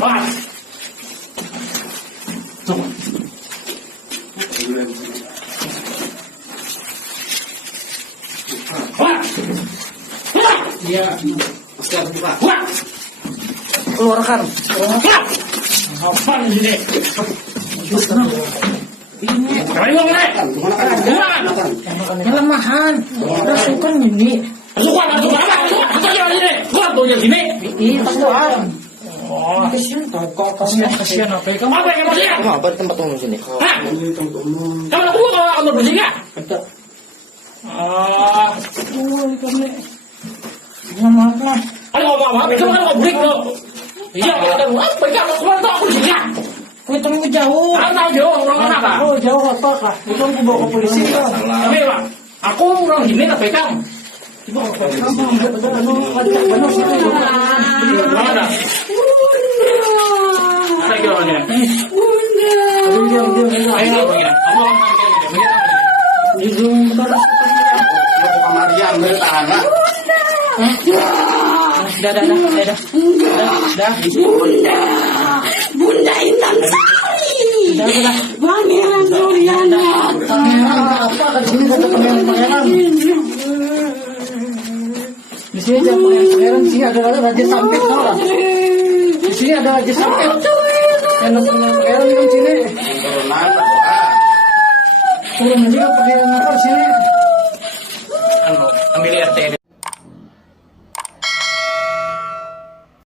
Wah. Coba. Wah. Wah. Iya. Ustaz buka. Wah. Keluarkan. Wah. Apa ini? Ini. Kali uang ini. Kelemahan. Rasukan ini. Rasukan apa? Rasukan ini. Gua tuh yang sini. Iya, rasukan. Oh, Kasihan tau kok kasihan apa ya? apa yang maksudnya? Kamu apa tempat umum sini? Hah? Kamu aku kalau bersihnya? Ada. Ah, Kami. Ya maaf lah. ayo ngomong apa? Kamu kan ngobrik lo. Iya, ada apa? Kamu kemana tuh aku bersihnya? Kue temu jauh. Aku tahu jauh orang mana kah? Oh jauh apa kah? Itu aku bawa ke polisi kan. Tapi pak, aku orang ini tapi kamu. Bawa ke polisi. Benar sih. Mana? Apa itu orangnya? Ayo orangnya. Kamu orangnya. Hidung betul. Kamar dia ambil tangan. Dah. Bunda Intan Sari. Dah. Pangeran Juliana. Pangeran apa kan sini kata pangeran. Di sini ada pangeran, di sini ada raja sampit malah. Di sini ada raja sampit. Yang pangeran di sini. Turun juga pangeran apa di sini.